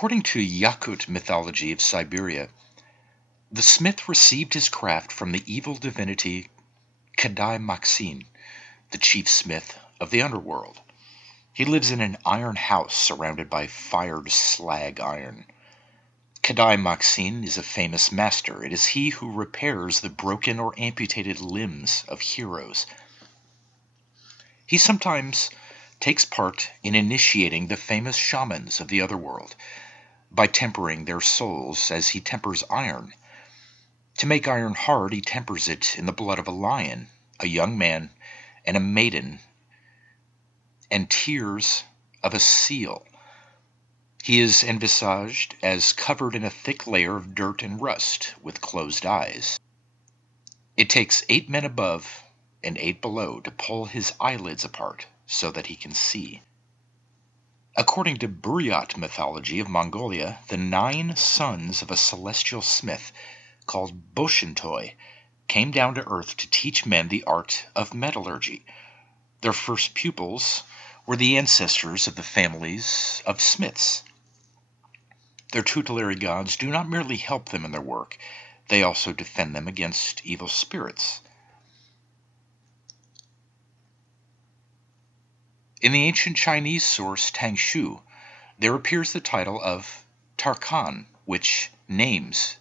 According to Yakut mythology of Siberia, the smith received his craft from the evil divinity Kadai Maksin, the chief smith of the underworld. He lives in an iron house surrounded by fired slag iron. Kadai Maksin is a famous master. It is he who repairs the broken or amputated limbs of heroes. He sometimes takes part in initiating the famous shamans of the otherworld by tempering their souls as he tempers iron. To make iron hard, he tempers it in the blood of a lion, a young man, and a maiden, and tears of a seal. He is envisaged as covered in a thick layer of dirt and rust, with closed eyes. It takes 8 men above and 8 below to pull his eyelids apart so that he can see. According to Buryat mythology of Mongolia, the 9 sons of a celestial smith called Boshintoi came down to earth to teach men the art of metallurgy. Their first pupils were the ancestors of the families of smiths. Their tutelary gods do not merely help them in their work, they also defend them against evil spirits. In the ancient Chinese source Tangshu, there appears the title of Tarkan, which names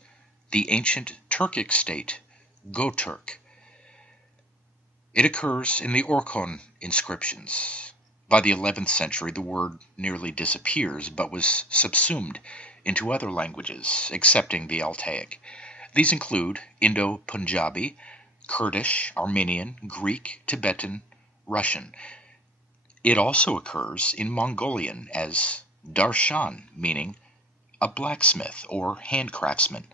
the ancient Turkic state Göturk. It occurs in the Orkhon inscriptions. By the 11th century, the word nearly disappears, but was subsumed into other languages, excepting the Altaic. These include Indo-Punjabi, Kurdish, Armenian, Greek, Tibetan, Russian. It also occurs in Mongolian as Darshan, meaning a blacksmith or handcraftsman.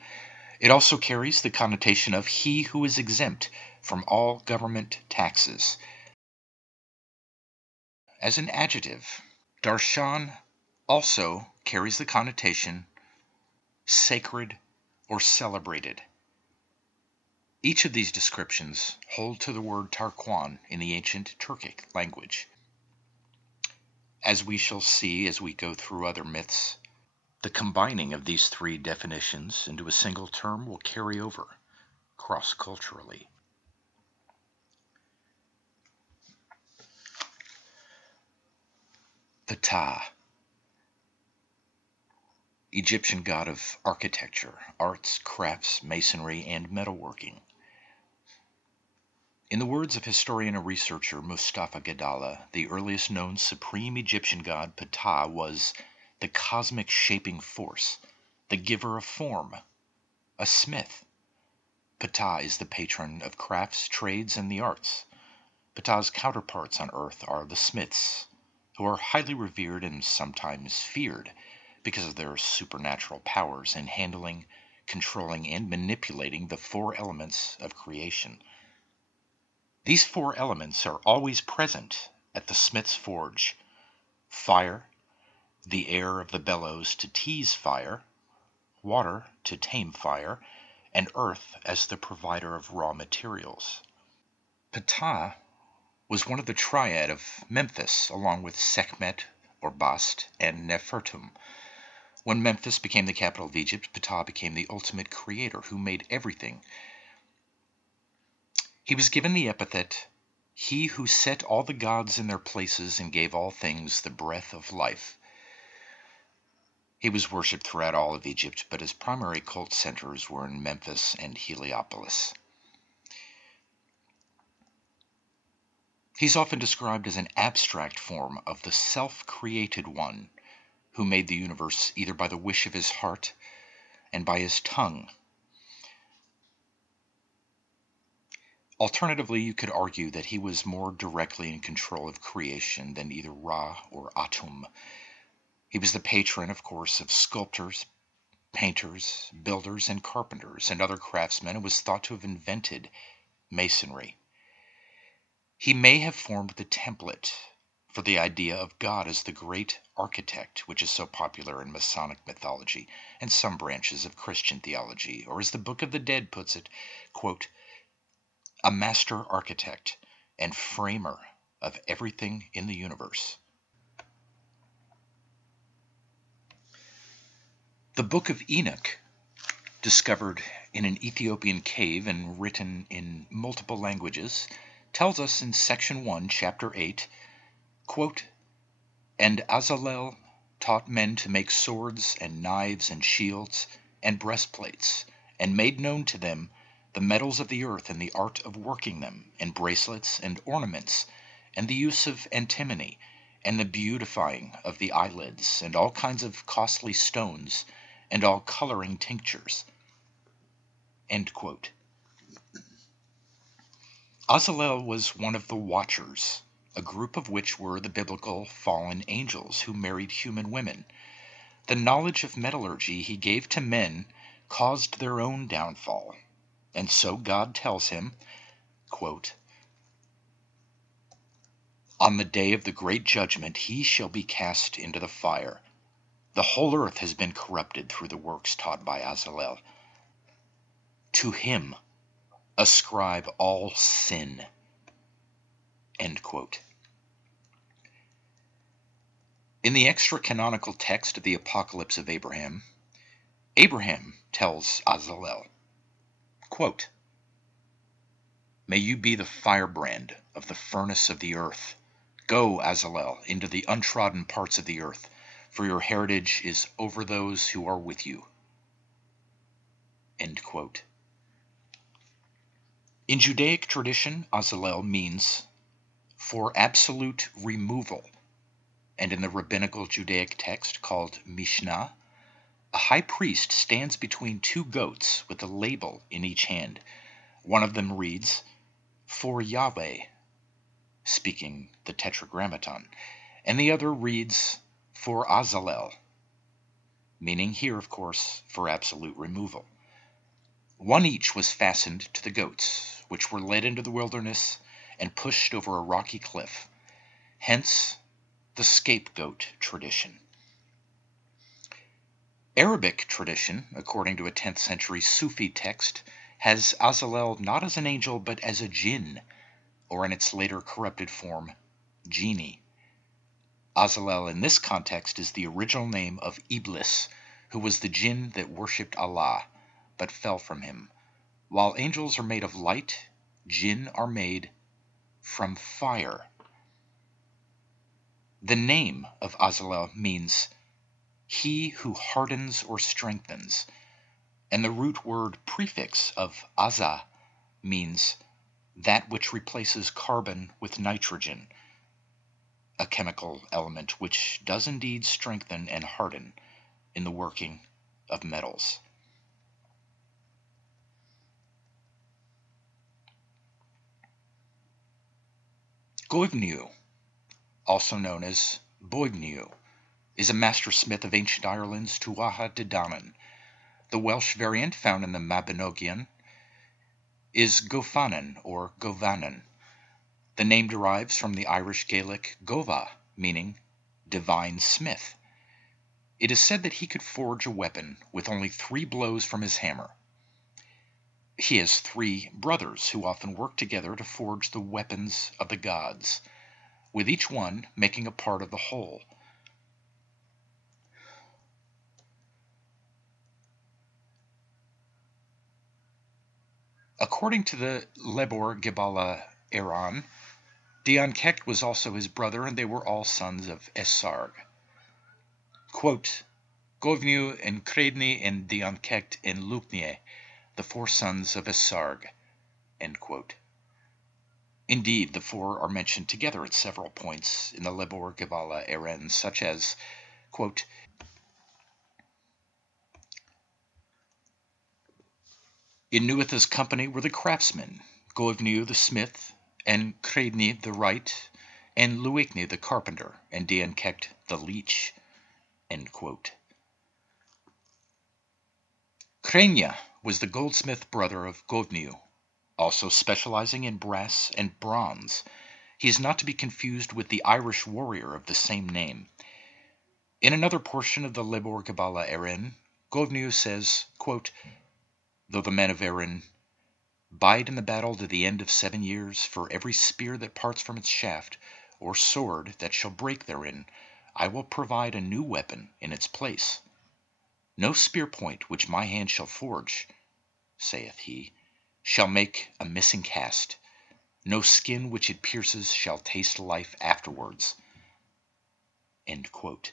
It also carries the connotation of he who is exempt from all government taxes. As an adjective, Darshan also carries the connotation sacred or celebrated. Each of these descriptions hold to the word Tarquan in the ancient Turkic language. As we shall see as we go through other myths, the combining of these 3 definitions into a single term will carry over cross-culturally. Ptah, Egyptian god of architecture, arts, crafts, masonry, and metalworking. In the words of historian and researcher Mustafa Gadala, the earliest known supreme Egyptian god Ptah was the cosmic shaping force, the giver of form, a smith. Ptah is the patron of crafts, trades, and the arts. Ptah's counterparts on earth are the smiths, who are highly revered and sometimes feared because of their supernatural powers in handling, controlling, and manipulating the 4 elements of creation. These 4 elements are always present at the smith's forge: fire, the air of the bellows to tease fire, water to tame fire, and earth as the provider of raw materials. Ptah was one of the triad of Memphis, along with Sekhmet or Bast and Nefertum. When Memphis became the capital of Egypt, Ptah became the ultimate creator who made everything. He was given the epithet, he who set all the gods in their places and gave all things the breath of life. He was worshipped throughout all of Egypt, but his primary cult centers were in Memphis and Heliopolis. He's often described as an abstract form of the self-created one who made the universe either by the wish of his heart and by his tongue. Alternatively, you could argue that he was more directly in control of creation than either Ra or Atum. He was the patron, of course, of sculptors, painters, builders, and carpenters, and other craftsmen, and was thought to have invented masonry. He may have formed the template for the idea of God as the great architect, which is so popular in Masonic mythology and some branches of Christian theology, or as the Book of the Dead puts it, quote, a master architect and framer of everything in the universe. The Book of Enoch, discovered in an Ethiopian cave and written in multiple languages, tells us in section 1, chapter 8, quote, "And Azalel taught men to make swords and knives and shields and breastplates, and made known to them the metals of the earth and the art of working them, and bracelets and ornaments, and the use of antimony, and the beautifying of the eyelids, and all kinds of costly stones, and all coloring tinctures." End quote. Azalel was one of the Watchers, a group of which were the biblical fallen angels who married human women. The knowledge of metallurgy he gave to men caused their own downfall, and so God tells him, quote, "On the day of the great judgment he shall be cast into the fire. The whole earth has been corrupted through the works taught by Azalel. To him ascribe all sin." End quote. In the extra-canonical text of the Apocalypse of Abraham, Abraham tells Azalel, quote, "May you be the firebrand of the furnace of the earth. Go, Azalel, into the untrodden parts of the earth, for your heritage is over those who are with you." End quote. In Judaic tradition, Azalel means for absolute removal, and in the rabbinical Judaic text called Mishnah, a high priest stands between two goats with a label in each hand. One of them reads, "For Yahweh," speaking the Tetragrammaton, and the other reads, "For Azalel," meaning here, of course, for absolute removal. One each was fastened to the goats, which were led into the wilderness and pushed over a rocky cliff. Hence, the scapegoat tradition. Arabic tradition, according to a 10th century Sufi text, has Azalel not as an angel but as a jinn, or in its later corrupted form, genie. Azalel in this context is the original name of Iblis, who was the jinn that worshipped Allah, but fell from him. While angels are made of light, jinn are made from fire. The name of Azalel means he who hardens or strengthens, and the root word prefix of Aza means that which replaces carbon with nitrogen, a chemical element which does indeed strengthen and harden in the working of metals. Goivniu, also known as Boivniu, is a master smith of ancient Ireland's Tuatha De Danann. The Welsh variant found in the Mabinogion is Gofanan or Govanan. The name derives from the Irish Gaelic Gova, meaning divine smith. It is said that he could forge a weapon with only 3 blows from his hammer. He has 3 brothers who often work together to forge the weapons of the gods, with each one making a part of the whole. According to the Lebor Gabala Eran, Diancecht was also his brother, and they were all sons of Esarg. Quote, "Goivniu and Credni and Diancecht and Lucnie, the 4 sons of Esarg." End quote. Indeed, the 4 are mentioned together at several points in the Lebor Gabala Eran, such as, quote, "In Nuitha's company were the craftsmen, Goivniu the smith, and Credni the wright, and Luigni the carpenter, and Diancecht the leech." End quote. Crenia was the goldsmith brother of Goivniu, also specializing in brass and bronze. He is not to be confused with the Irish warrior of the same name. In another portion of the Lebor Gabala Erin, Goivniu says, quote, "Though the men of Erin bide in the battle to the end of 7 years, for every spear that parts from its shaft, or sword that shall break therein, I will provide a new weapon in its place." No spear point which my hand shall forge, saith he, shall make a missing cast. No skin which it pierces shall taste life afterwards. End quote.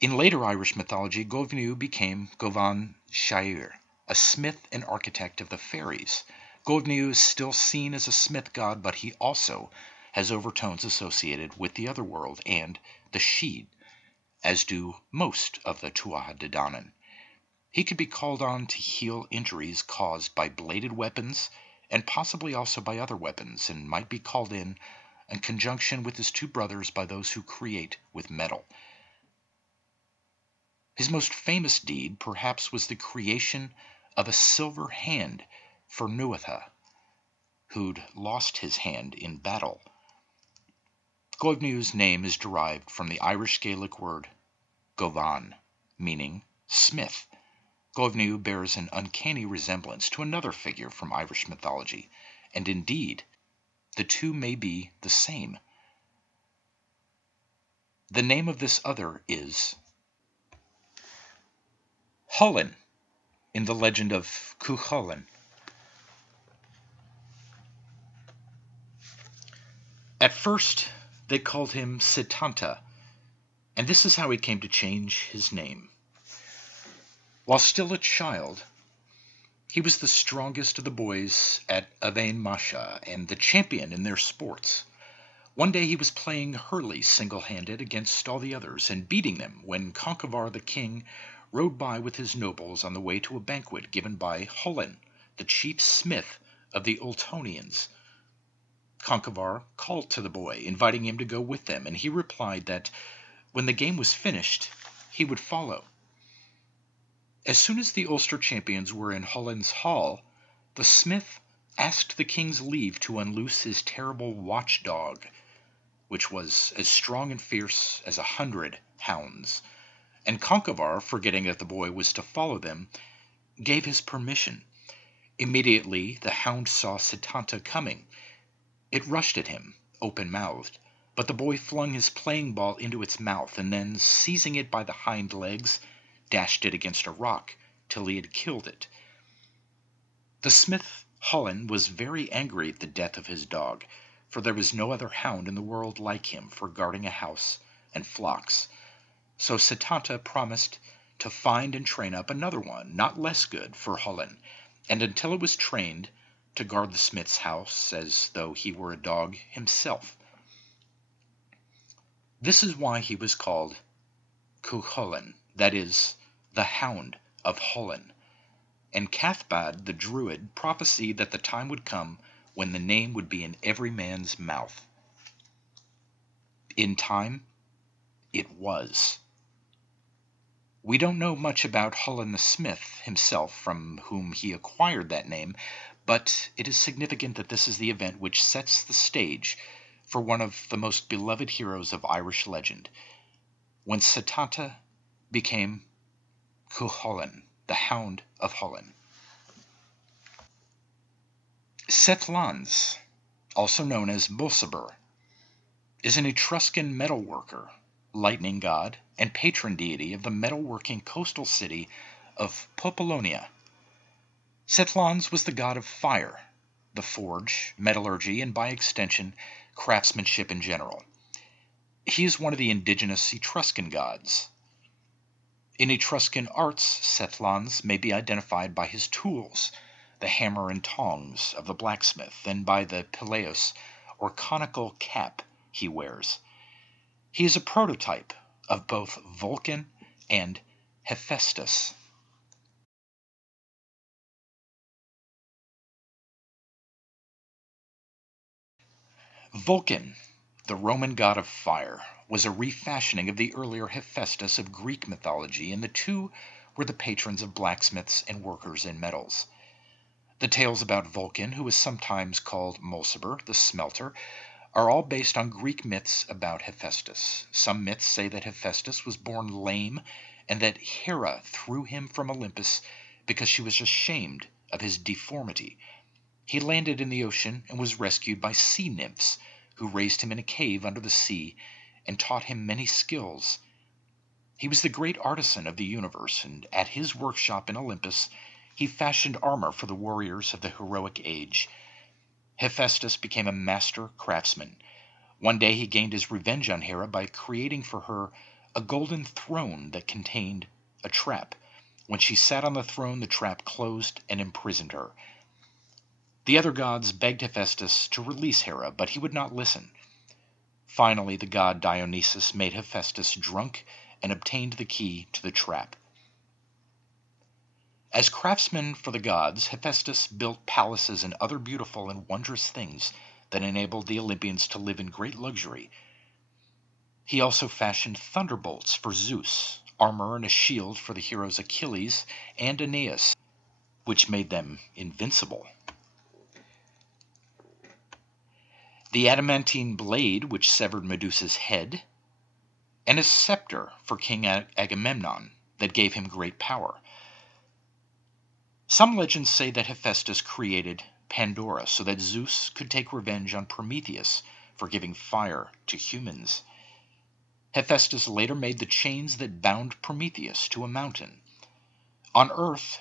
In later Irish mythology, Goibniu became Govan Shair, a smith and architect of the fairies. Goibniu is still seen as a smith god, but he also has overtones associated with the other world and the Sheed, as do most of the Tuatha De Danann. He could be called on to heal injuries caused by bladed weapons and possibly also by other weapons, and might be called in conjunction with his two brothers by those who create with metal. His most famous deed perhaps was the creation of a silver hand for Nuatha, who'd lost his hand in battle. Goibniu's name is derived from the Irish Gaelic word Govan, meaning smith. Goibniu bears an uncanny resemblance to another figure from Irish mythology, and indeed, the two may be the same. The name of this other is Hulin, in the legend of Cuchulainn. At first, they called him Setanta, and this is how he came to change his name. While still a child, he was the strongest of the boys at Avain Masha and the champion in their sports. One day he was playing hurley single-handed against all the others and beating them when Conchobar the king rode by with his nobles on the way to a banquet given by Hulin, the chief smith of the Ultonians. Conchobar called to the boy, inviting him to go with them, and he replied that when the game was finished, he would follow. As soon as the Ulster champions were in Hulin's hall, the smith asked the king's leave to unloose his terrible watchdog, which was as strong and fierce as 100 hounds. And Conchobar, forgetting that the boy was to follow them, gave his permission. Immediately the hound saw Setanta coming. It rushed at him, open-mouthed, but the boy flung his playing ball into its mouth, and then, seizing it by the hind legs, dashed it against a rock till he had killed it. The smith Hulin was very angry at the death of his dog, for there was no other hound in the world like him for guarding a house and flocks. So Setanta promised to find and train up another one, not less good, for Hulin, and until it was trained, to guard the smith's house as though he were a dog himself. This is why he was called Cuchulainn, that is, the Hound of Hulin. And Cathbad the Druid prophesied that the time would come when the name would be in every man's mouth. In time, it was. We don't know much about Hulin the Smith himself, from whom he acquired that name, but it is significant that this is the event which sets the stage for one of the most beloved heroes of Irish legend, when Setanta became Cuchulainn, the Hound of Hulin. Sethlans, also known as Mulciber, is an Etruscan metalworker, lightning god, and patron deity of the metalworking coastal city of Populonia. Sethlans was the god of fire, the forge, metallurgy, and by extension, craftsmanship in general. He is one of the indigenous Etruscan gods. In Etruscan arts, Sethlans may be identified by his tools, the hammer and tongs of the blacksmith, and by the pileus, or conical cap, he wears. He is a prototype of both Vulcan and Hephaestus. Vulcan, the Roman god of fire, was a refashioning of the earlier Hephaestus of Greek mythology, and the two were the patrons of blacksmiths and workers in metals. The tales about Vulcan, who is sometimes called Mulciber, the smelter, are all based on Greek myths about Hephaestus. Some myths say that Hephaestus was born lame and that Hera threw him from Olympus because she was ashamed of his deformity. He landed in the ocean and was rescued by sea nymphs, who raised him in a cave under the sea and taught him many skills. He was the great artisan of the universe, and at his workshop in Olympus he fashioned armor for the warriors of the heroic age. Hephaestus became a master craftsman. One day he gained his revenge on Hera by creating for her a golden throne that contained a trap. When she sat on the throne, the trap closed and imprisoned her. The other gods begged Hephaestus to release Hera, but he would not listen. Finally, the god Dionysus made Hephaestus drunk and obtained the key to the trap. As craftsman for the gods, Hephaestus built palaces and other beautiful and wondrous things that enabled the Olympians to live in great luxury. He also fashioned thunderbolts for Zeus, armor and a shield for the heroes Achilles and Aeneas, which made them invincible. The adamantine blade which severed Medusa's head, and a scepter for King Agamemnon that gave him great power. Some legends say that Hephaestus created Pandora so that Zeus could take revenge on Prometheus for giving fire to humans. Hephaestus later made the chains that bound Prometheus to a mountain. On Earth,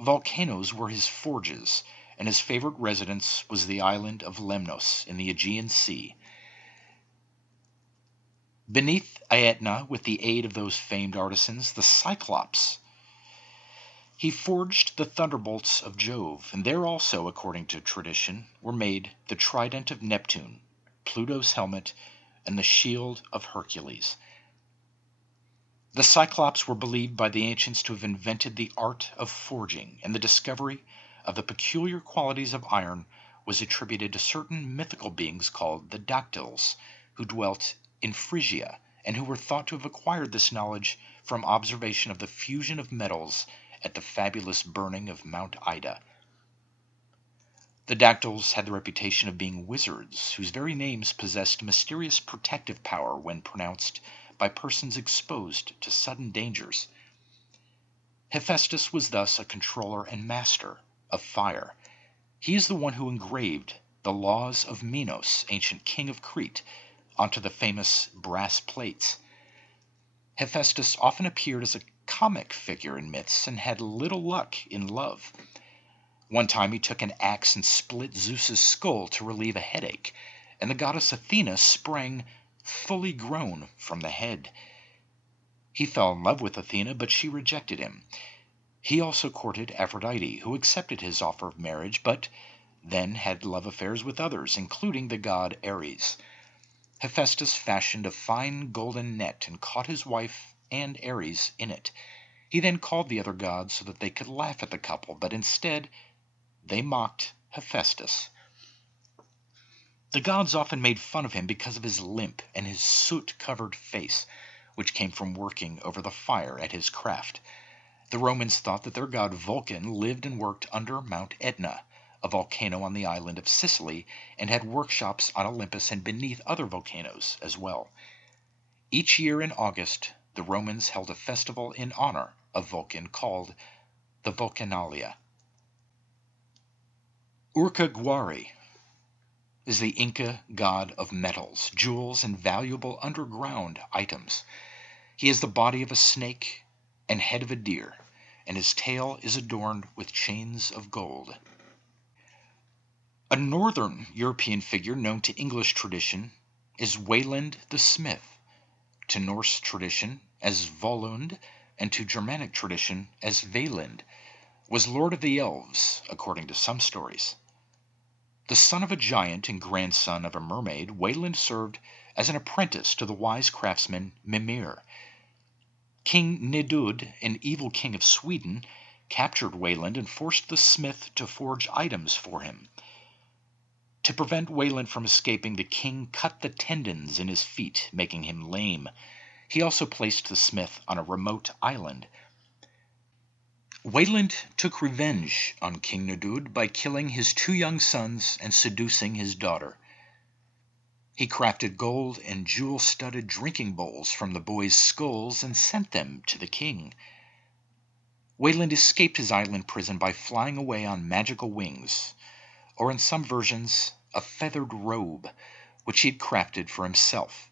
volcanoes were his forges, and his favorite residence was the island of Lemnos in the Aegean Sea. Beneath Aetna, with the aid of those famed artisans, the Cyclops, he forged the thunderbolts of Jove, and there also, according to tradition, were made the trident of Neptune, Pluto's helmet, and the shield of Hercules. The Cyclops were believed by the ancients to have invented the art of forging, and the discovery of the peculiar qualities of iron was attributed to certain mythical beings called the Daedalus, who dwelt in Phrygia, and who were thought to have acquired this knowledge from observation of the fusion of metals at the fabulous burning of Mount Ida. The Daedalus had the reputation of being wizards, whose very names possessed mysterious protective power when pronounced by persons exposed to sudden dangers. Hephaestus was thus a controller and master of fire. He is the one who engraved the laws of Minos, ancient king of Crete, onto the famous brass plates. Hephaestus often appeared as a comic figure in myths and had little luck in love. One time he took an axe and split Zeus's skull to relieve a headache, and the goddess Athena sprang fully grown from the head. He fell in love with Athena, but she rejected him. He also courted Aphrodite, who accepted his offer of marriage, but then had love affairs with others, including the god Ares. Hephaestus fashioned a fine golden net and caught his wife and Ares in it. He then called the other gods so that they could laugh at the couple, but instead they mocked Hephaestus. The gods often made fun of him because of his limp and his soot-covered face, which came from working over the fire at his craft. The Romans thought that their god Vulcan lived and worked under Mount Etna, a volcano on the island of Sicily, and had workshops on Olympus and beneath other volcanoes as well. Each year in August, the Romans held a festival in honor of Vulcan called the Vulcanalia. Urcaguari is the Inca god of metals, jewels, and valuable underground items. He has the body of a snake and head of a deer, and his tail is adorned with chains of gold. A northern European figure known to English tradition is Wayland the Smith, to Norse tradition as Volund, and to Germanic tradition as Valand, was lord of the elves, according to some stories. The son of a giant and grandson of a mermaid, Wayland served as an apprentice to the wise craftsman Mimir. King Nidud, an evil king of Sweden, captured Wayland and forced the smith to forge items for him. To prevent Wayland from escaping, the king cut the tendons in his feet, making him lame. He also placed the smith on a remote island. Wayland took revenge on King Nidud by killing his 2 young sons and seducing his daughter. He crafted gold and jewel-studded drinking bowls from the boys' skulls and sent them to the king. Wayland escaped his island prison by flying away on magical wings, or in some versions, a feathered robe, which he had crafted for himself.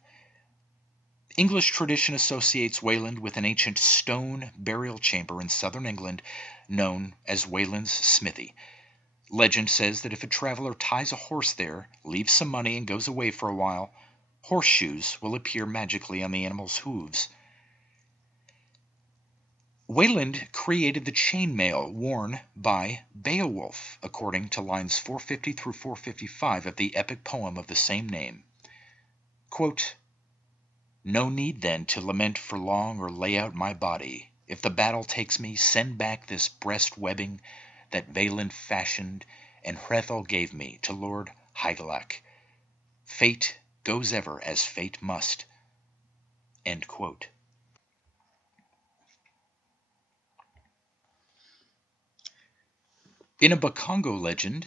English tradition associates Wayland with an ancient stone burial chamber in southern England known as Wayland's Smithy. Legend says that if a traveler ties a horse there, leaves some money, and goes away for a while, horseshoes will appear magically on the animal's hooves. Wayland created the chainmail worn by Beowulf, according to lines 450 through 455 of the epic poem of the same name. Quote, "No need then to lament for long or lay out my body. If the battle takes me, send back this breast webbing that Wayland fashioned and Hrethel gave me to Lord Hygelac. Fate goes ever as fate must." End quote. In a Bakongo legend,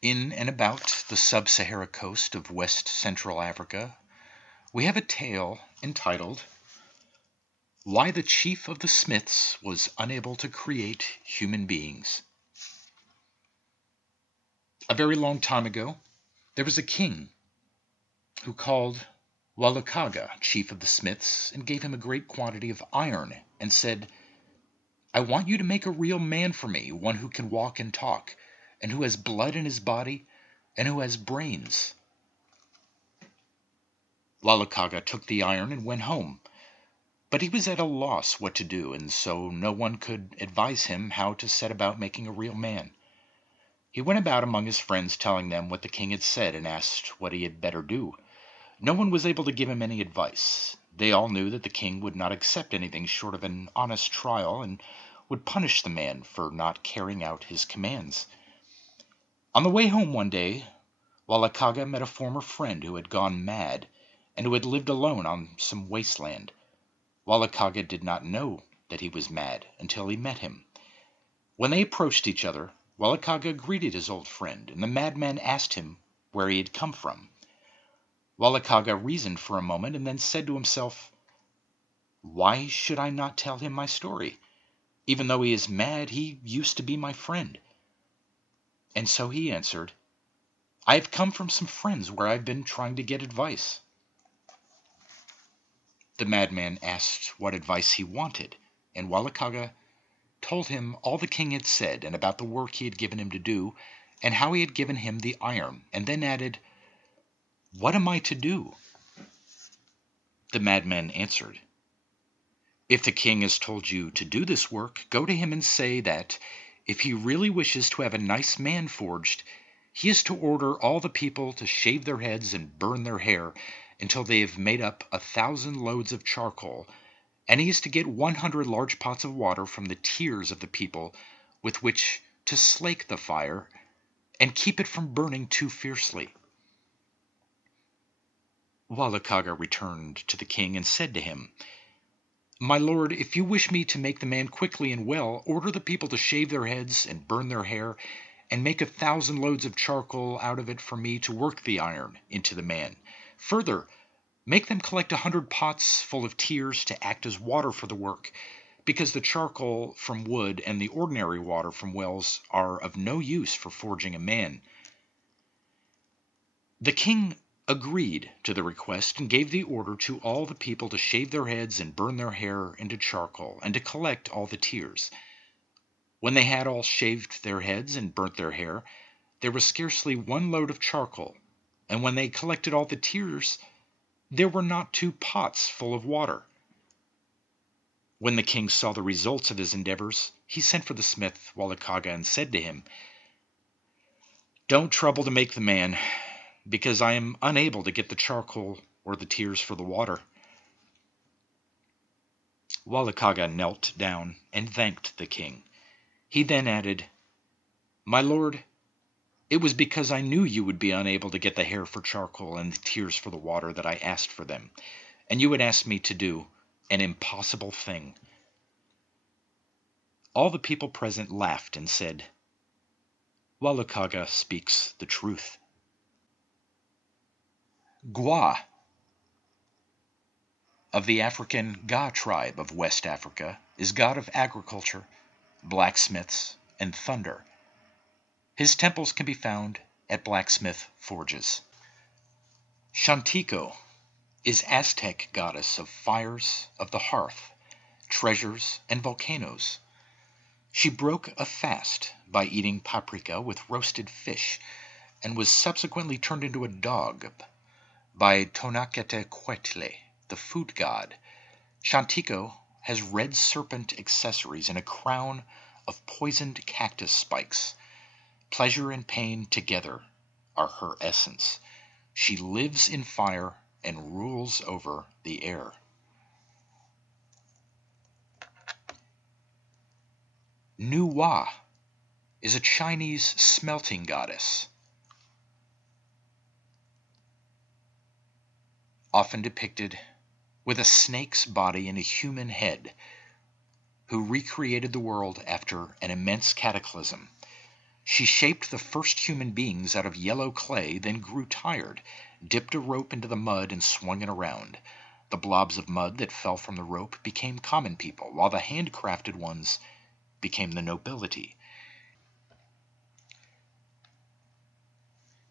in and about the sub-Sahara coast of West Central Africa, we have a tale entitled Why the Chief of the Smiths Was Unable to Create Human Beings. A very long time ago, there was a king who called Walakaga, chief of the smiths, and gave him a great quantity of iron, and said, "I want you to make a real man for me, one who can walk and talk, and who has blood in his body, and who has brains." Walakaga took the iron and went home, but he was at a loss what to do, and so no one could advise him how to set about making a real man. He went about among his friends telling them what the king had said, and asked what he had better do. No one was able to give him any advice. They all knew that the king would not accept anything short of an honest trial, and would punish the man for not carrying out his commands. On the way home one day, Walakaga met a former friend who had gone mad, and who had lived alone on some wasteland. Walakaga did not know that he was mad until he met him. When they approached each other, Walakaga greeted his old friend, and the madman asked him where he had come from. Walakaga reasoned for a moment, and then said to himself, "Why should I not tell him my story? Even though he is mad, he used to be my friend." And so he answered, "I have come from some friends where I have been trying to get advice." The madman asked what advice he wanted, and Walakaga told him all the king had said, and about the work he had given him to do, and how he had given him the iron, and then added, "What am I to do?" The madman answered, "If the king has told you to do this work, go to him and say that, if he really wishes to have a nice man forged, he is to order all the people to shave their heads and burn their hair until they have made up 1,000 loads of charcoal, and he is to get 100 large pots of water from the tears of the people with which to slake the fire, and keep it from burning too fiercely." Walakaga returned to the king and said to him, "My lord, if you wish me to make the man quickly and well, order the people to shave their heads and burn their hair, and make 1,000 loads of charcoal out of it for me to work the iron into the man. Further, make them collect 100 pots full of tears to act as water for the work, because the charcoal from wood and the ordinary water from wells are of no use for forging a man." The king agreed to the request, and gave the order to all the people to shave their heads and burn their hair into charcoal, and to collect all the tears. When they had all shaved their heads and burnt their hair, there was scarcely 1 load of charcoal, and when they collected all the tears, there were not 2 pots full of water. When the king saw the results of his endeavors, he sent for the smith Walakaga and said to him, "Don't trouble to make the man, because I am unable to get the charcoal or the tears for the water." Walakaga knelt down and thanked the king. He then added, "My lord, it was because I knew you would be unable to get the hair for charcoal and the tears for the water that I asked for them, and you would ask me to do an impossible thing." All the people present laughed and said, "Walakaga speaks the truth." Gwa, of the African Ga tribe of West Africa, is god of agriculture, blacksmiths, and thunder. His temples can be found at blacksmith forges. Shantiko, is Aztec goddess of fires of the hearth, treasures, and volcanoes. She broke a fast by eating paprika with roasted fish, and was subsequently turned into a dog by Tonacatecutli, the food god. Chantico has red serpent accessories and a crown of poisoned cactus spikes. Pleasure and pain together are her essence. She lives in fire and rules over the air. Nuwa is a Chinese smelting goddess, often depicted with a snake's body and a human head, who recreated the world after an immense cataclysm. She shaped the first human beings out of yellow clay, then grew tired, dipped a rope into the mud and swung it around. The blobs of mud that fell from the rope became common people, while the handcrafted ones became the nobility.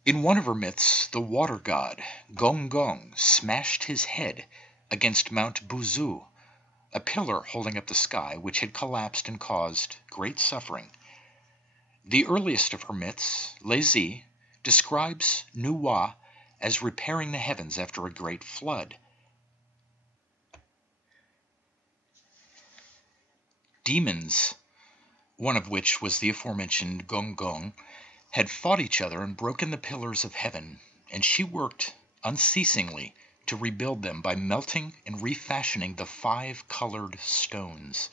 In one of her myths, the water god, Gong Gong, smashed his head against Mount Buzu, a pillar holding up the sky, which had collapsed and caused great suffering. The earliest of her myths, Lezi, describes Nuwa as repairing the heavens after a great flood. Demons, one of which was the aforementioned Gong Gong, had fought each other and broken the pillars of heaven, and she worked unceasingly to rebuild them by melting and refashioning the 5 colored stones.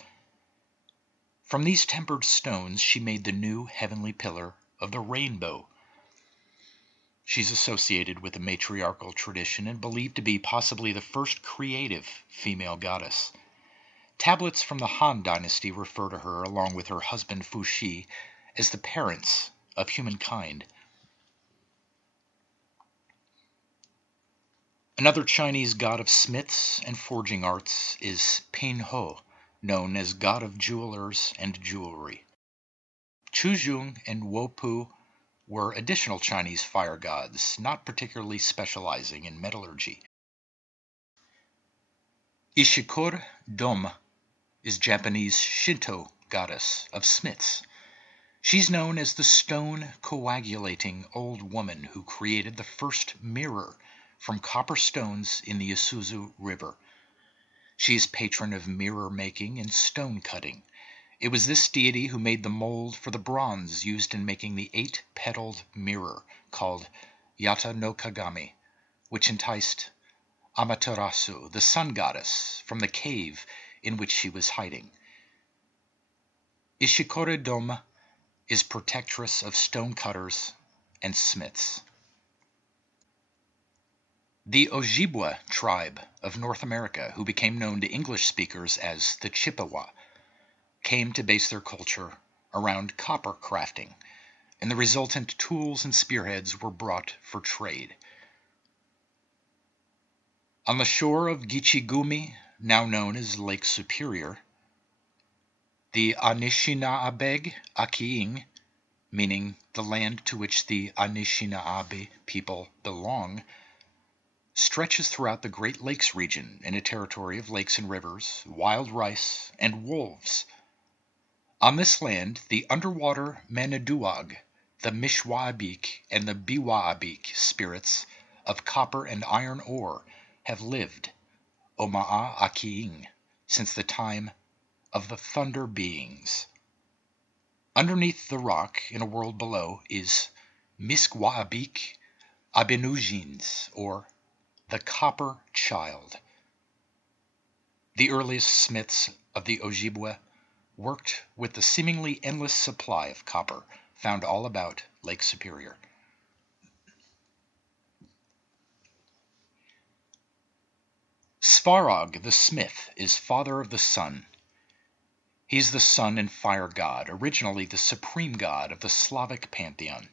From these tempered stones she made the new heavenly pillar of the rainbow. She's associated with the matriarchal tradition and believed to be possibly the first creative female goddess. Tablets from the Han dynasty refer to her, along with her husband Fuxi, as the parents of humankind. Another Chinese god of smiths and forging arts is Pinho, known as god of jewelers and jewelry. Chuzhung and Wopu were additional Chinese fire gods, not particularly specializing in metallurgy. Ishikor Dom is Japanese Shinto goddess of smiths. She's known as the stone coagulating old woman who created the first mirror from copper stones in the Isuzu River. She is patron of mirror making and stone cutting. It was this deity who made the mold for the bronze used in making the 8-petaled mirror called Yata no Kagami, which enticed Amaterasu, the sun goddess, from the cave in which she was hiding. Ishikore Doma is protectress of stone cutters and smiths. The Ojibwa tribe of North America, who became known to English speakers as the Chippewa, came to base their culture around copper crafting, and the resultant tools and spearheads were brought for trade. On the shore of Gichigumi, now known as Lake Superior, the Anishinaabe Akiing, meaning the land to which the Anishinaabe people belong, stretches throughout the Great Lakes region in a territory of lakes and rivers, wild rice, and wolves. On this land, the underwater Maniduag, the Mishwaabik, and the Biwaabik spirits of copper and iron ore have lived, Omaa Akiing, since the time of the thunder beings. Underneath the rock, in a world below, is Miskwaabik Abenujins, or the Copper Child. The earliest smiths of the Ojibwe worked with the seemingly endless supply of copper found all about Lake Superior. Svarog the smith is father of the sun. He's the sun and fire god, originally the supreme god of the Slavic pantheon.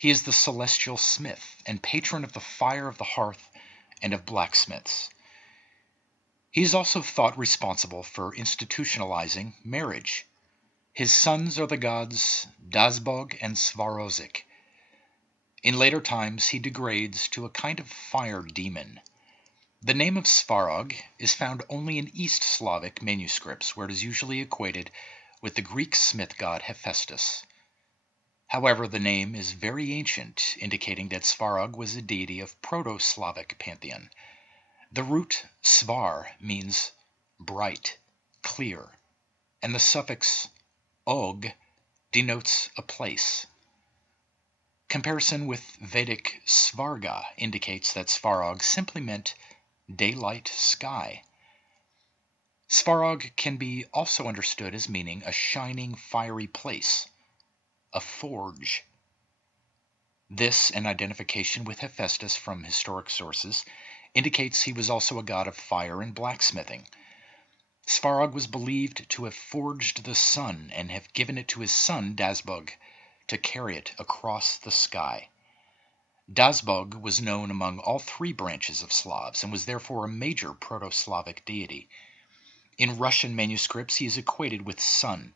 He is the celestial smith and patron of the fire of the hearth and of blacksmiths. He is also thought responsible for institutionalizing marriage. His sons are the gods Dazbog and Svarozik. In later times he degrades to a kind of fire demon. The name of Svarog is found only in East Slavic manuscripts, where it is usually equated with the Greek smith god Hephaestus. However, the name is very ancient, indicating that Svarog was a deity of Proto-Slavic pantheon. The root svar means bright, clear, and the suffix og denotes a place. Comparison with Vedic svarga indicates that Svarog simply meant daylight sky. Svarog can be also understood as meaning a shining, fiery place, a forge. This, and identification with Hephaestus from historic sources, indicates he was also a god of fire and blacksmithing. Svarog was believed to have forged the sun and have given it to his son Dazbog to carry it across the sky. Dazbog was known among all three branches of Slavs and was therefore a major Proto-Slavic deity. In Russian manuscripts he is equated with sun,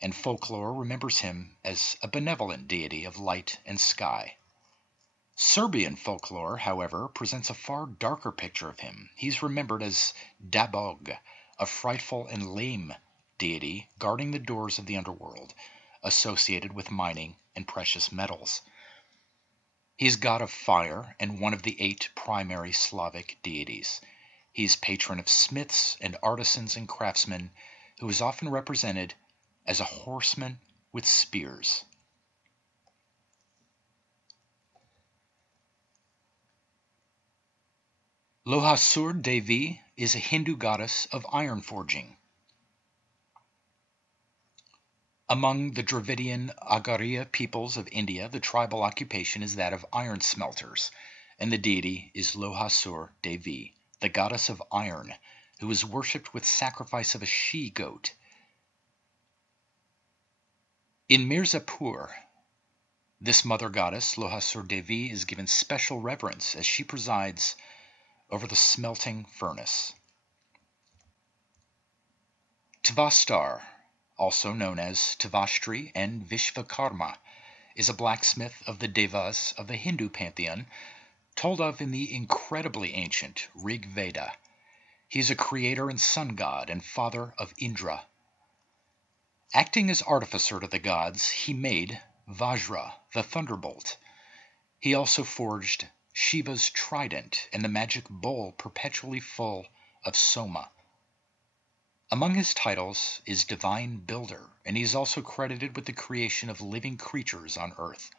and folklore remembers him as a benevolent deity of light and sky. Serbian folklore, however, presents a far darker picture of him. He's remembered as Dabog, a frightful and lame deity guarding the doors of the underworld, associated with mining and precious metals. He is god of fire and one of the 8 primary Slavic deities. He is patron of smiths and artisans and craftsmen, who is often represented as a horseman with spears. Lohasur Devi is a Hindu goddess of iron forging. Among the Dravidian Agaria peoples of India, the tribal occupation is that of iron smelters, and the deity is Lohasur Devi, the goddess of iron, who is worshipped with sacrifice of a she-goat. In Mirzapur, this mother goddess, Lohasur Devi, is given special reverence as she presides over the smelting furnace. Tvastar, also known as Tvashtri and Vishvakarma, is a blacksmith of the Devas of the Hindu pantheon, told of in the incredibly ancient Rig Veda. He is a creator and sun god and father of Indra. Acting as artificer to the gods, he made Vajra, the thunderbolt. He also forged Shiva's trident and the magic bowl perpetually full of soma. Among his titles is Divine Builder, and he is also credited with the creation of living creatures on earth.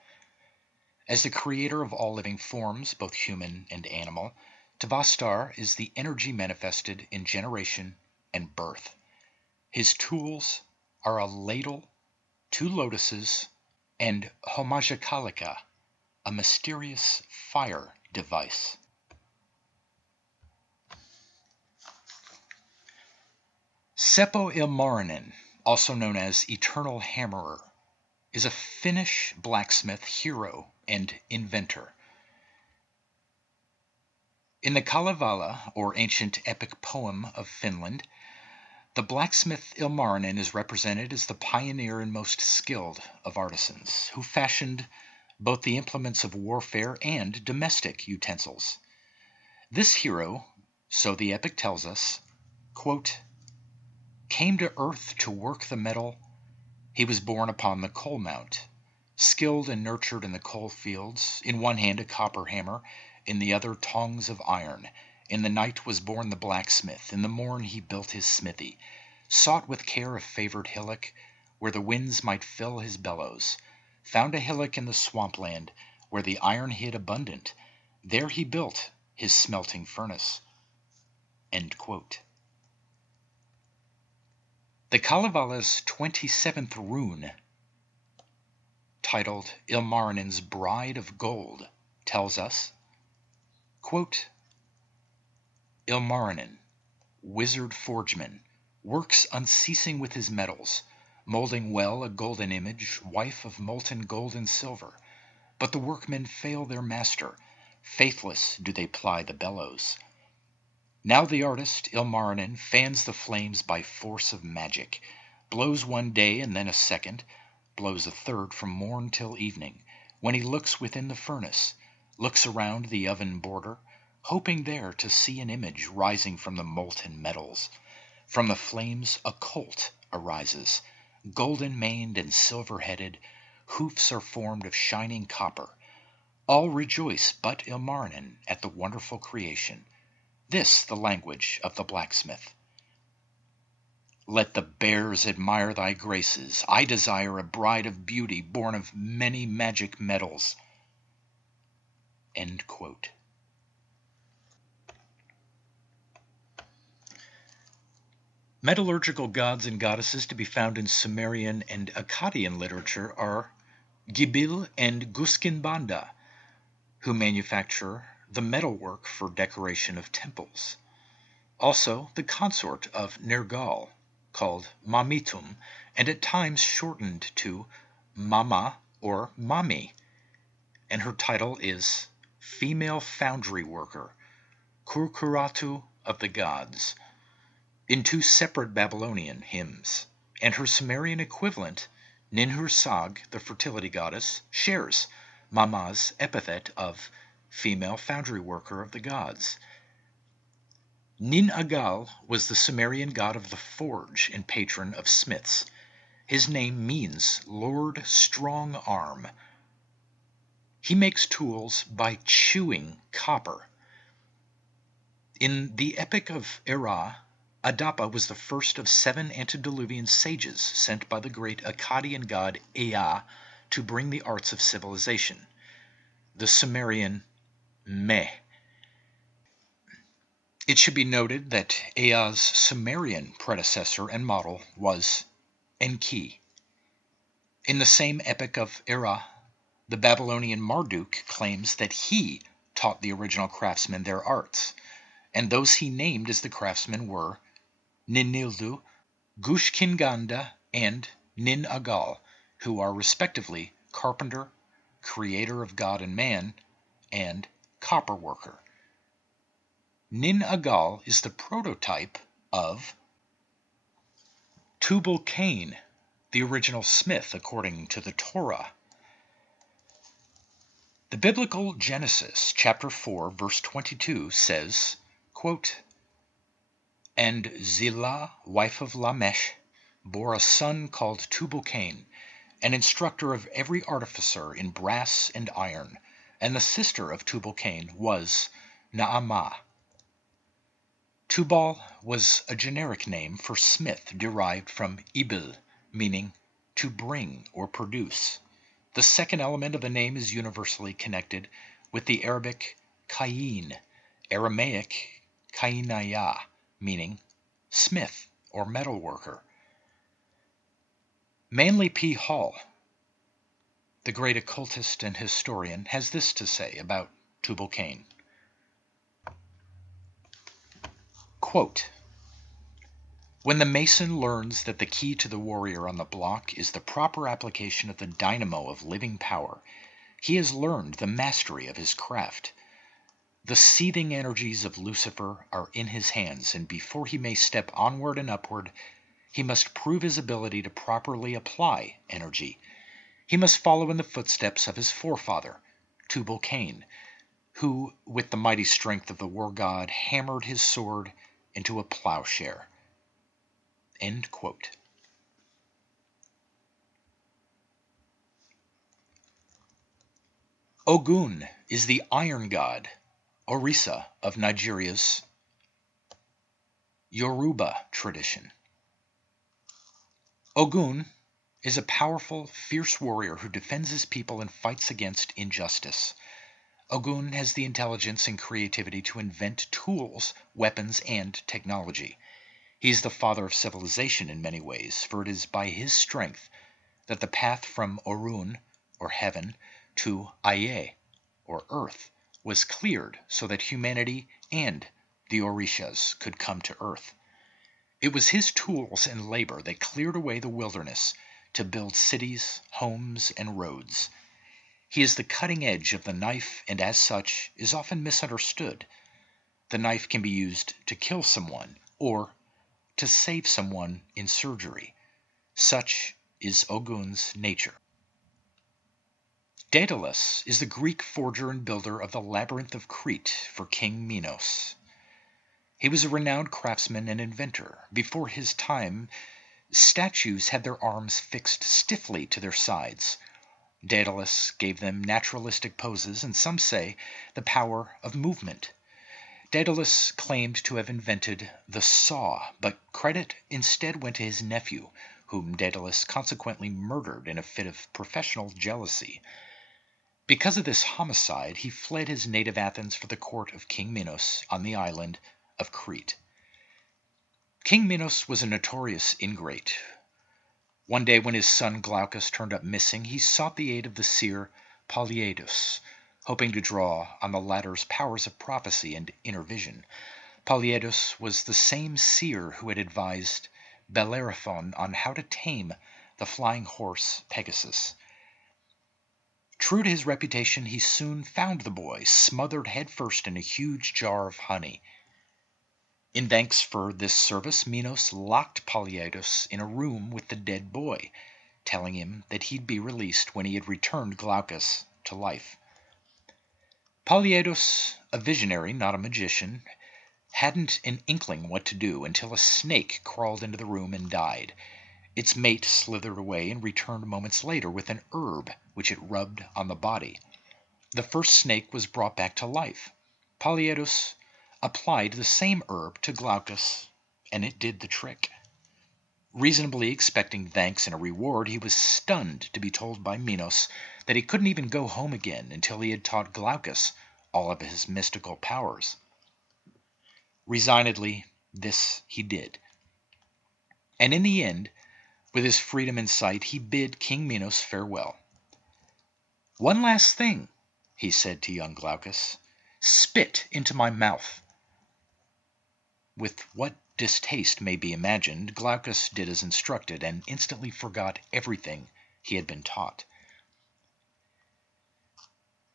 As the creator of all living forms, both human and animal, Tvastar is the energy manifested in generation and birth. His tools are a ladle, 2 lotuses, and Homajakalika, a mysterious fire device. Seppo Ilmarinen, also known as Eternal Hammerer, is a Finnish blacksmith hero and inventor. In the Kalevala, or ancient epic poem of Finland, the blacksmith Ilmarinen is represented as the pioneer and most skilled of artisans, who fashioned both the implements of warfare and domestic utensils. This hero, so the epic tells us, quote, came to earth to work the metal. He was born upon the coal mount, skilled and nurtured in the coal fields, in one hand a copper hammer, in the other tongs of iron. In the night was born the blacksmith, in the morn he built his smithy, sought with care a favored hillock, where the winds might fill his bellows, found a hillock in the swampland, where the iron hid abundant, there he built his smelting furnace. End quote. The Kalevala's 27th rune, titled Ilmarinen's Bride of Gold, tells us, quote, Ilmarinen, wizard forgeman, works unceasing with his metals, molding well a golden image, wife of molten gold and silver. But the workmen fail their master, faithless do they ply the bellows. Now the artist, Ilmarinen, fans the flames by force of magic, blows one day and then a second, blows a third from morn till evening, when he looks within the furnace, looks around the oven border, hoping there to see an image rising from the molten metals. From the flames a colt arises, golden-maned and silver-headed, hoofs are formed of shining copper. All rejoice but Ilmarinen at the wonderful creation. This the language of the blacksmith. Let the bears admire thy graces. I desire a bride of beauty, born of many magic metals. End quote. Metallurgical gods and goddesses to be found in Sumerian and Akkadian literature are Gibil and Guskinbanda, who manufacture the metalwork for decoration of temples. Also, the consort of Nergal, called Mamitum, and at times shortened to Mama or Mami, and her title is Female Foundry Worker, Kurkuratu of the Gods, in two separate Babylonian hymns, and her Sumerian equivalent, Ninhursag, the fertility goddess, shares Mama's epithet of Female Foundry Worker of the Gods. Nin-Agal was the Sumerian god of the forge and patron of smiths. His name means Lord Strong Arm. He makes tools by chewing copper. In the Epic of Era, Adapa was the first of 7 antediluvian sages sent by the great Akkadian god Ea to bring the arts of civilization. The Sumerian Meh. It should be noted that Ea's Sumerian predecessor and model was Enki. In the same Epic of Era, the Babylonian Marduk claims that he taught the original craftsmen their arts, and those he named as the craftsmen were Ninildu, Gushkinganda, and Nin-Agal, who are respectively carpenter, creator of God and man, and copper worker. Nin-Agal is the prototype of Tubal-Cain, the original smith according to the Torah. The biblical Genesis, chapter 4, verse 22 says, quote, And Zillah, wife of Lamesh, bore a son called Tubal-Cain, an instructor of every artificer in brass and iron, and the sister of Tubal-Cain was Naamah. Tubal was a generic name for smith derived from ibil, meaning to bring or produce. The second element of the name is universally connected with the Arabic kayin, Aramaic kainaya, meaning smith or metalworker. Manly P. Hall, the great occultist and historian, has this to say about Tubal-Cain. Quote, When the mason learns that the key to the warrior on the block is the proper application of the dynamo of living power, he has learned the mastery of his craft. The seething energies of Lucifer are in his hands, and before he may step onward and upward, he must prove his ability to properly apply energy. He must follow in the footsteps of his forefather, Tubal-Cain, who, with the mighty strength of the war god, hammered his sword into a plowshare. End quote. Ogun is the iron god, Orisa, of Nigeria's Yoruba tradition. Ogun is a powerful, fierce warrior who defends his people and fights against injustice. Ogun has the intelligence and creativity to invent tools, weapons, and technology. He is the father of civilization in many ways, for it is by his strength that the path from Orun, or heaven, to Aye, or earth, was cleared so that humanity and the Orishas could come to earth. It was his tools and labor that cleared away the wilderness to build cities, homes, and roads. He is the cutting edge of the knife and as such is often misunderstood. The knife can be used to kill someone or to save someone in surgery. Such is Ogun's nature. Daedalus is the Greek forger and builder of the Labyrinth of Crete for King Minos. He was a renowned craftsman and inventor. Before his time, statues had their arms fixed stiffly to their sides. Daedalus gave them naturalistic poses and, some say, the power of movement. Daedalus claimed to have invented the saw, but credit instead went to his nephew, whom Daedalus consequently murdered in a fit of professional jealousy. Because of this homicide, he fled his native Athens for the court of King Minos on the island of Crete. King Minos was a notorious ingrate. One day when his son Glaucus turned up missing, he sought the aid of the seer Polyidus, hoping to draw on the latter's powers of prophecy and inner vision. Polyidus was the same seer who had advised Bellerophon on how to tame the flying horse Pegasus. True to his reputation, he soon found the boy, smothered headfirst in a huge jar of honey. In thanks for this service, Minos locked Polyidus in a room with the dead boy, telling him that he'd be released when he had returned Glaucus to life. Polyidus, a visionary, not a magician, hadn't an inkling what to do until a snake crawled into the room and died. Its mate slithered away and returned moments later with an herb which it rubbed on the body. The first snake was brought back to life. Polyidus applied the same herb to Glaucus, and it did the trick. Reasonably expecting thanks and a reward, he was stunned to be told by Minos that he couldn't even go home again until he had taught Glaucus all of his mystical powers. Resignedly, this he did. And in the end, with his freedom in sight, he bid King Minos farewell. "One last thing," he said to young Glaucus. "Spit into my mouth." With what distaste may be imagined, Glaucus did as instructed and instantly forgot everything he had been taught.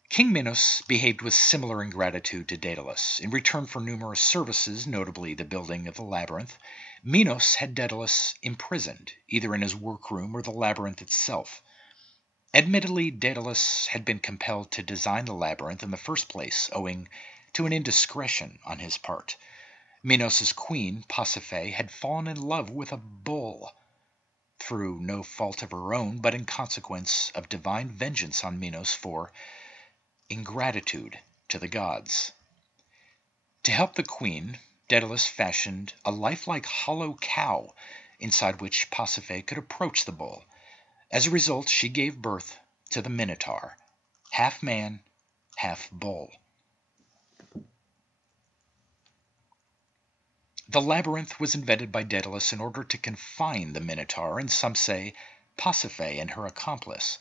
King Minos behaved with similar ingratitude to Daedalus. In return for numerous services, notably the building of the labyrinth, Minos had Daedalus imprisoned, either in his workroom or the labyrinth itself. Admittedly, Daedalus had been compelled to design the labyrinth in the first place, owing to an indiscretion on his part. Minos' queen, Pasiphae, had fallen in love with a bull, through no fault of her own, but in consequence of divine vengeance on Minos for ingratitude to the gods. To help the queen, Daedalus fashioned a lifelike hollow cow inside which Pasiphae could approach the bull. As a result, she gave birth to the Minotaur, half man, half bull. The labyrinth was invented by Daedalus in order to confine the Minotaur, and some say Pasiphae and her accomplice.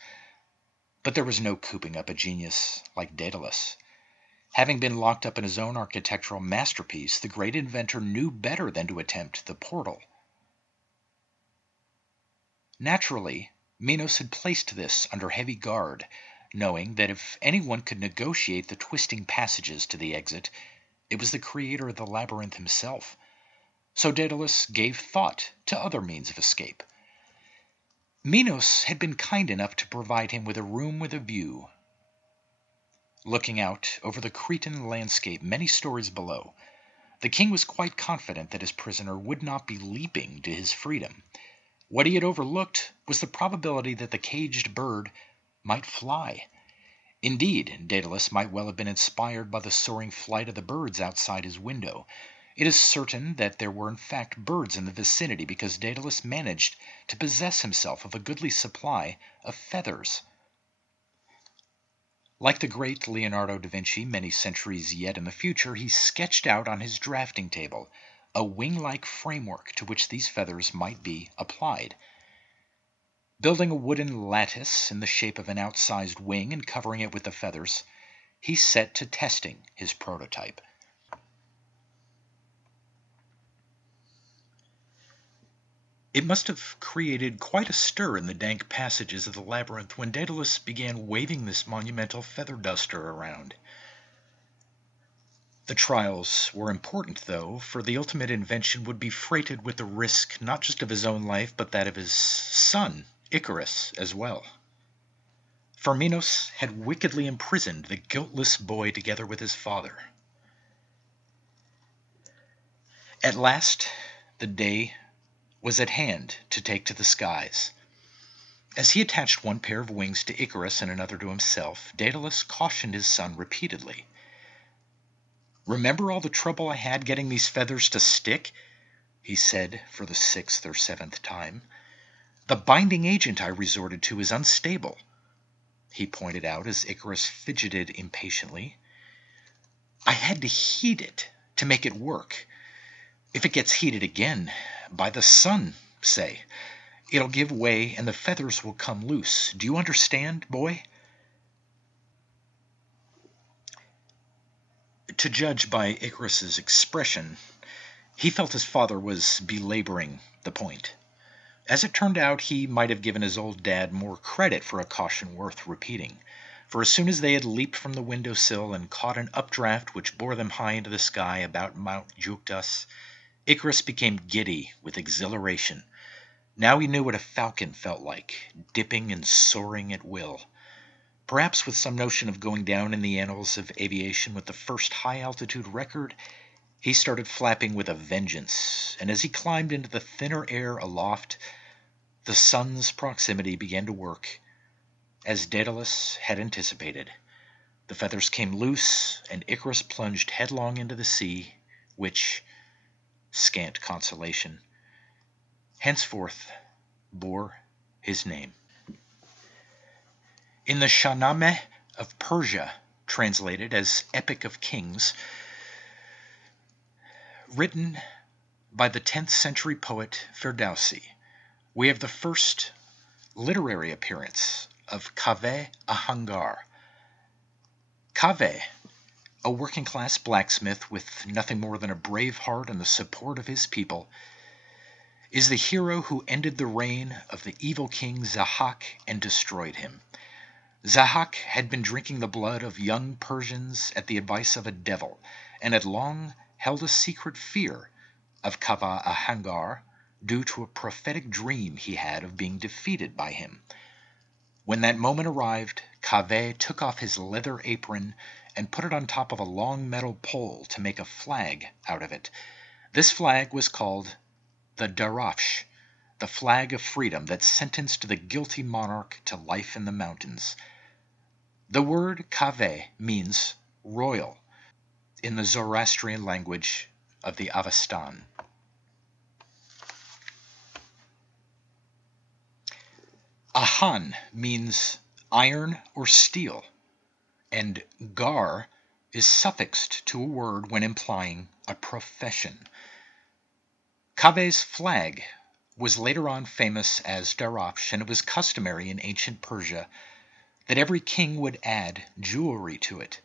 But there was no cooping up a genius like Daedalus. Having been locked up in his own architectural masterpiece, the great inventor knew better than to attempt the portal. Naturally, Minos had placed this under heavy guard, knowing that if anyone could negotiate the twisting passages to the exit, it was the creator of the labyrinth himself. So Daedalus gave thought to other means of escape. Minos had been kind enough to provide him with a room with a view, looking out over the Cretan landscape many stories below. The king was quite confident that his prisoner would not be leaping to his freedom. What he had overlooked was the probability that the caged bird might fly. Indeed, Daedalus might well have been inspired by the soaring flight of the birds outside his window. It is certain that there were in fact birds in the vicinity because Daedalus managed to possess himself of a goodly supply of feathers. Like the great Leonardo da Vinci many centuries yet in the future, he sketched out on his drafting table a wing-like framework to which these feathers might be applied. Building a wooden lattice in the shape of an outsized wing and covering it with the feathers, he set to testing his prototype. It must have created quite a stir in the dank passages of the labyrinth when Daedalus began waving this monumental feather duster around. The trials were important, though, for the ultimate invention would be freighted with the risk not just of his own life, but that of his son, Icarus, as well. Firminus had wickedly imprisoned the guiltless boy together with his father. At last, the day was at hand to take to the skies. As he attached one pair of wings to Icarus and another to himself, Daedalus cautioned his son repeatedly. "Remember all the trouble I had getting these feathers to stick?" he said for the 6th or 7th time. "The binding agent I resorted to is unstable," he pointed out as Icarus fidgeted impatiently. "I had to heat it to make it work. If it gets heated again, by the sun, say, it'll give way and the feathers will come loose. Do you understand, boy?" To judge by Icarus's expression, he felt his father was belaboring the point. As it turned out, he might have given his old dad more credit for a caution worth repeating, for as soon as they had leaped from the windowsill and caught an updraft which bore them high into the sky about Mount Juctas, Icarus became giddy with exhilaration. Now he knew what a falcon felt like, dipping and soaring at will. Perhaps with some notion of going down in the annals of aviation with the first high-altitude record, he started flapping with a vengeance, and as he climbed into the thinner air aloft, the sun's proximity began to work, as Daedalus had anticipated. The feathers came loose, and Icarus plunged headlong into the sea, which, scant consolation, henceforth bore his name. In the Shahnameh of Persia, translated as Epic of Kings, written by the 10th century poet Ferdowsi, we have the first literary appearance of Kaveh Ahangar. Kaveh, a working-class blacksmith with nothing more than a brave heart and the support of his people, is the hero who ended the reign of the evil king Zahak and destroyed him. Zahak had been drinking the blood of young Persians at the advice of a devil, and had long held a secret fear of Kaveh Ahangar due to a prophetic dream he had of being defeated by him. When that moment arrived, Kaveh took off his leather apron and put it on top of a long metal pole to make a flag out of it. This flag was called the Darafsh, the flag of freedom that sentenced the guilty monarch to life in the mountains. The word Kaveh means royal in the Zoroastrian language of the Avestan. Ahan means iron or steel, and gar is suffixed to a word when implying a profession. Kaveh's flag was later on famous as Darafsh, and it was customary in ancient Persia that every king would add jewelry to it.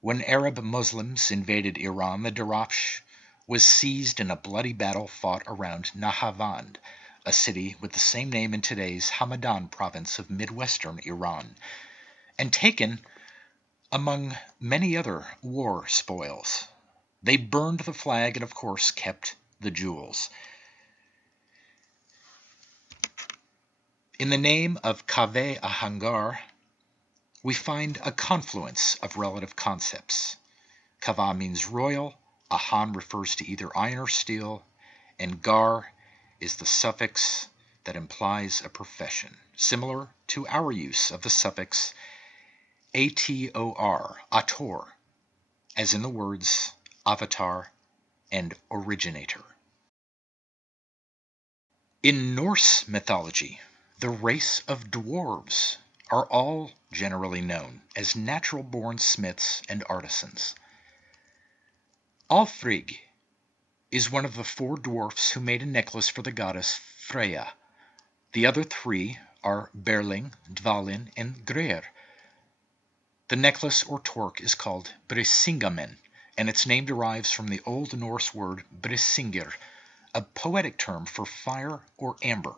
When Arab Muslims invaded Iran, the Darafsh was seized in a bloody battle fought around Nahavand, a city with the same name in today's Hamadan province of midwestern Iran, and taken among many other war spoils. They burned the flag and, of course, kept the jewels. In the name of Kaveh Ahangar, we find a confluence of relative concepts. Kaveh means royal, Ahan refers to either iron or steel, and Gar is the suffix that implies a profession, similar to our use of the suffix ator, ator, as in the words avatar and originator. In Norse mythology, the race of dwarves are all generally known as natural-born smiths and artisans. Alfrig is one of the 4 dwarfs who made a necklace for the goddess Freya. The other 3 are Berling, Dvalin, and Greir. The necklace or torque is called Brisingamen, and its name derives from the Old Norse word brisingr, a poetic term for fire or amber.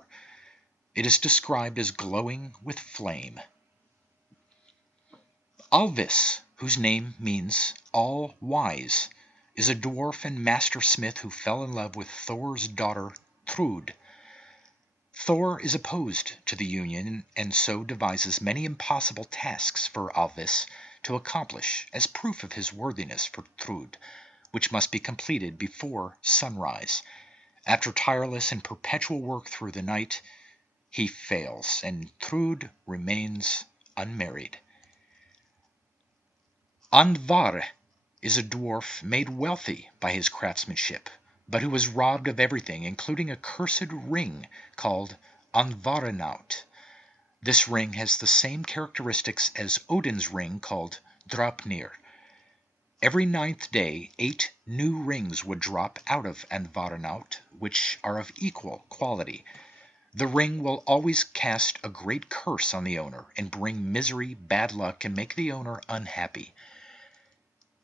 It is described as glowing with flame. Alvis, whose name means all-wise, is a dwarf and master smith who fell in love with Thor's daughter Thrud. Thor is opposed to the union and so devises many impossible tasks for Alvis to accomplish as proof of his worthiness for Thrud, which must be completed before sunrise. After tireless and perpetual work through the night, he fails, and Thrud remains unmarried. Andvare is a dwarf made wealthy by his craftsmanship, but who was robbed of everything, including a cursed ring called Andvarenaut. This ring has the same characteristics as Odin's ring called Draupnir. Every 9th day, 8 new rings would drop out of Andvarenaut, which are of equal quality. The ring will always cast a great curse on the owner and bring misery, bad luck, and make the owner unhappy.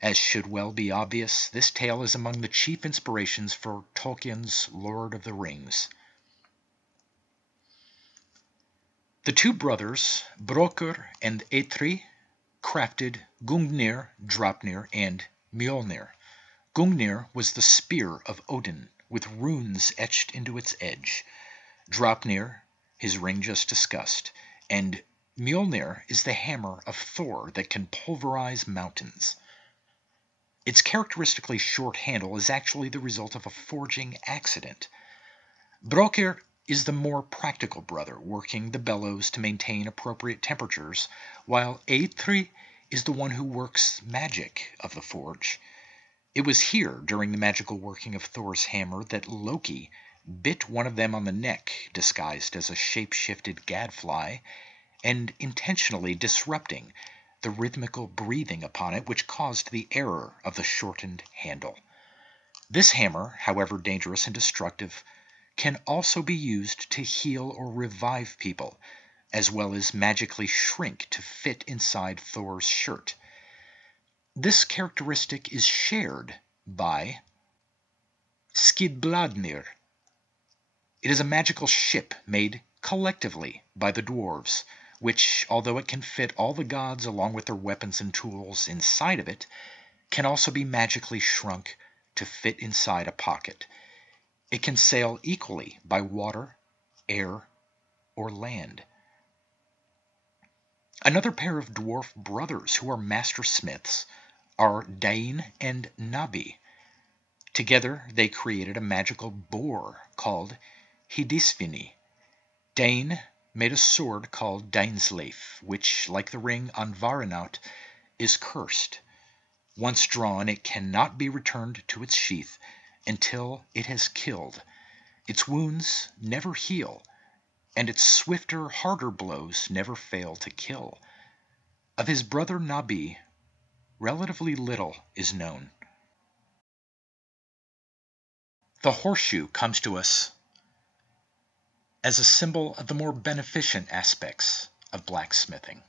As should well be obvious, this tale is among the chief inspirations for Tolkien's Lord of the Rings. The two brothers, Brokr and Eitri, crafted Gungnir, Draupnir, and Mjolnir. Gungnir was the spear of Odin, with runes etched into its edge. Draupnir, his ring just discussed, and Mjolnir is the hammer of Thor that can pulverize mountains. Its characteristically short handle is actually the result of a forging accident. Brokr is the more practical brother, working the bellows to maintain appropriate temperatures, while Eitri is the one who works magic of the forge. It was here, during the magical working of Thor's hammer, that Loki bit one of them on the neck, disguised as a shape-shifted gadfly, and intentionally disrupting the rhythmical breathing upon it, which caused the error of the shortened handle. This hammer, however dangerous and destructive, can also be used to heal or revive people, as well as magically shrink to fit inside Thor's shirt. This characteristic is shared by Skidbladnir. It is a magical ship made collectively by the dwarves, which, although it can fit all the gods along with their weapons and tools inside of it, can also be magically shrunk to fit inside a pocket. It can sail equally by water, air, or land. Another pair of dwarf brothers who are master smiths are Dain and Nabi. Together they created a magical boar called Hidisvini. Dain made a sword called Dainsleif, which, like the ring Andvarenaut, is cursed. Once drawn, it cannot be returned to its sheath until it has killed. Its wounds never heal, and its swifter, harder blows never fail to kill. Of his brother Nabi, relatively little is known. The horseshoe comes to us as a symbol of the more beneficent aspects of blacksmithing.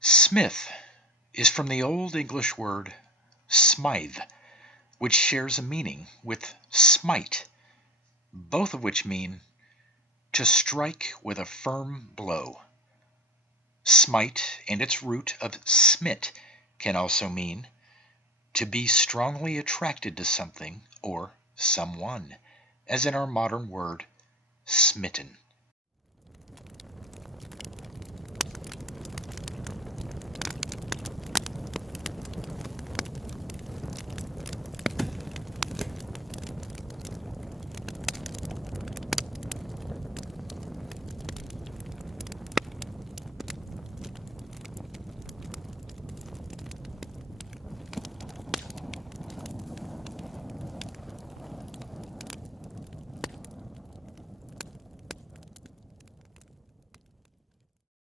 Smith is from the Old English word smythe, which shares a meaning with smite, both of which mean to strike with a firm blow. Smite and its root of smit can also mean to be strongly attracted to something or someone, as in our modern word smitten.